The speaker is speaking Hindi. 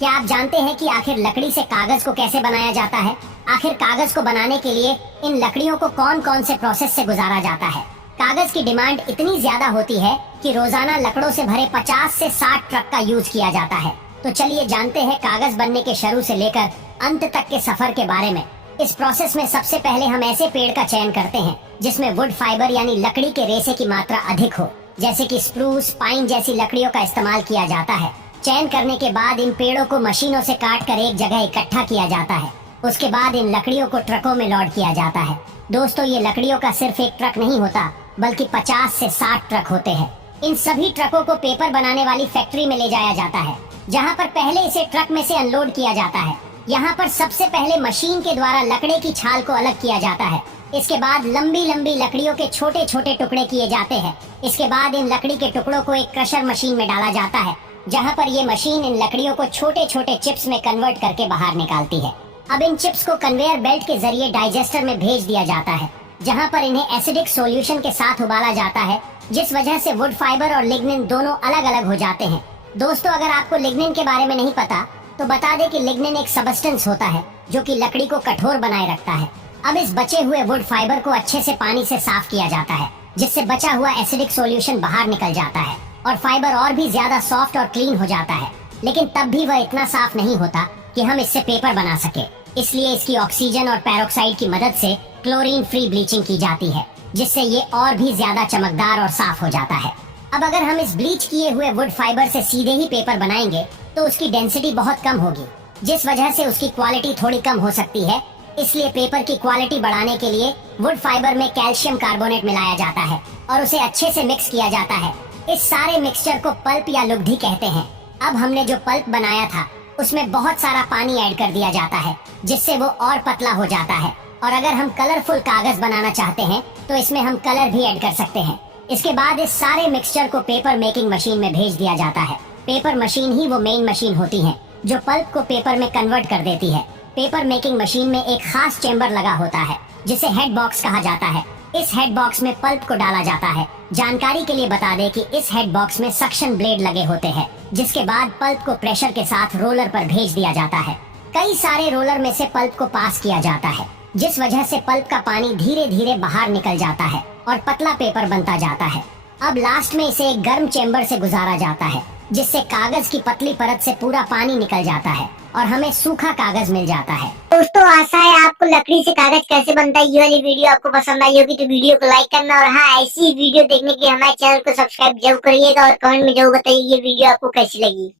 क्या आप जानते हैं कि आखिर लकड़ी से कागज को कैसे बनाया जाता है? आखिर कागज को बनाने के लिए इन लकड़ियों को कौन कौन से प्रोसेस से गुजारा जाता है? कागज की डिमांड इतनी ज्यादा होती है कि रोजाना लकड़ों से भरे 50 से 60 ट्रक का यूज किया जाता है। तो चलिए जानते हैं कागज बनने के शुरू से लेकर अंत तक के सफर के बारे में। इस प्रोसेस में सबसे पहले हम ऐसे पेड़ का चयन करते हैं जिसमें वुड फाइबर यानी लकड़ी के रेशे की मात्रा अधिक हो, जैसे कि स्प्रूस, पाइन जैसी लकड़ियों का इस्तेमाल किया जाता है। चयन करने के बाद इन पेड़ों को मशीनों से काट कर एक जगह इकट्ठा किया जाता है। उसके बाद इन लकड़ियों को ट्रकों में लोड किया जाता है। दोस्तों, ये लकड़ियों का सिर्फ एक ट्रक नहीं होता, बल्कि 50 से 60 ट्रक होते हैं। इन सभी ट्रकों को पेपर बनाने वाली फैक्ट्री में ले जाया जाता है, जहाँ पर पहले इसे ट्रक में से अनलोड किया जाता है। यहाँ पर सबसे पहले मशीन के द्वारा लकड़े की छाल को अलग किया जाता है। इसके बाद लंबी लंबी लकड़ियों के छोटे छोटे टुकड़े किए जाते हैं। इसके बाद इन लकड़ी के टुकड़ों को एक क्रशर मशीन में डाला जाता है, जहाँ पर ये मशीन इन लकड़ियों को छोटे छोटे चिप्स में कन्वर्ट करके बाहर निकालती है। अब इन चिप्स को कन्वेयर बेल्ट के जरिए डाइजेस्टर में भेज दिया जाता है, जहाँ पर इन्हें एसिडिक सॉल्यूशन के साथ उबाला जाता है, जिस वजह से वुड फाइबर और लिग्निन दोनों अलग अलग हो जाते हैं। दोस्तों, अगर आपको लिग्निन के बारे में नहीं पता तो बता दें कि लिग्निन एक सबस्टेंस होता है जो कि लकड़ी को कठोर बनाए रखता है। अब इस बचे हुए वुड फाइबर को अच्छे से पानी से साफ किया जाता है, जिससे बचा हुआ एसिडिक सॉल्यूशन बाहर निकल जाता है और फाइबर और भी ज्यादा सॉफ्ट और क्लीन हो जाता है। लेकिन तब भी वह इतना साफ नहीं होता कि हम इससे पेपर बना सके। इसलिए इसकी ऑक्सीजन और पेरोक्साइड की मदद से क्लोरीन फ्री ब्लीचिंग की जाती है, जिससे ये और भी ज्यादा चमकदार और साफ हो जाता है। अब अगर हम इस ब्लीच किए हुए वुड फाइबर से सीधे ही पेपर बनाएंगे तो उसकी डेंसिटी बहुत कम होगी, जिस वजह से उसकी क्वालिटी थोड़ी कम हो सकती है। इसलिए पेपर की क्वालिटी बढ़ाने के लिए वुड फाइबर में कैल्शियम कार्बोनेट मिलाया जाता है और उसे अच्छे से मिक्स किया जाता है। इस सारे मिक्सचर को पल्प या लुगदी कहते हैं। अब हमने जो पल्प बनाया था उसमें बहुत सारा पानी ऐड कर दिया जाता है, जिससे वो और पतला हो जाता है। और अगर हम कलरफुल कागज बनाना चाहते हैं तो इसमें हम कलर भी ऐड कर सकते हैं। इसके बाद इस सारे मिक्सचर को पेपर मेकिंग मशीन में भेज दिया जाता है। पेपर मशीन ही वो मेन मशीन होती है जो पल्प को पेपर में कन्वर्ट कर देती है। पेपर मेकिंग मशीन में एक खास चेम्बर लगा होता है जिसे हेड बॉक्स कहा जाता है। इस हेड बॉक्स में पल्प को डाला जाता है। जानकारी के लिए बता दें कि इस हेड बॉक्स में सक्शन ब्लेड लगे होते हैं, जिसके बाद पल्प को प्रेशर के साथ रोलर पर भेज दिया जाता है। कई सारे रोलर में से पल्प को पास किया जाता है, जिस वजह से पल्प का पानी धीरे धीरे बाहर निकल जाता है और पतला पेपर बनता जाता है। अब लास्ट में इसे एक गर्म चेम्बर से गुजारा जाता है, जिससे कागज की पतली परत से पूरा पानी निकल जाता है और हमें सूखा कागज मिल जाता है। दोस्तों, आशा है आपको लकड़ी से कागज कैसे बनता है ये वाली वीडियो आपको पसंद आई होगी। तो वीडियो को लाइक करना और हाँ, ऐसी वीडियो देखने के लिए हमारे चैनल को सब्सक्राइब जरूर करिएगा और कमेंट में जरूर बताइए ये वीडियो आपको कैसी लगी।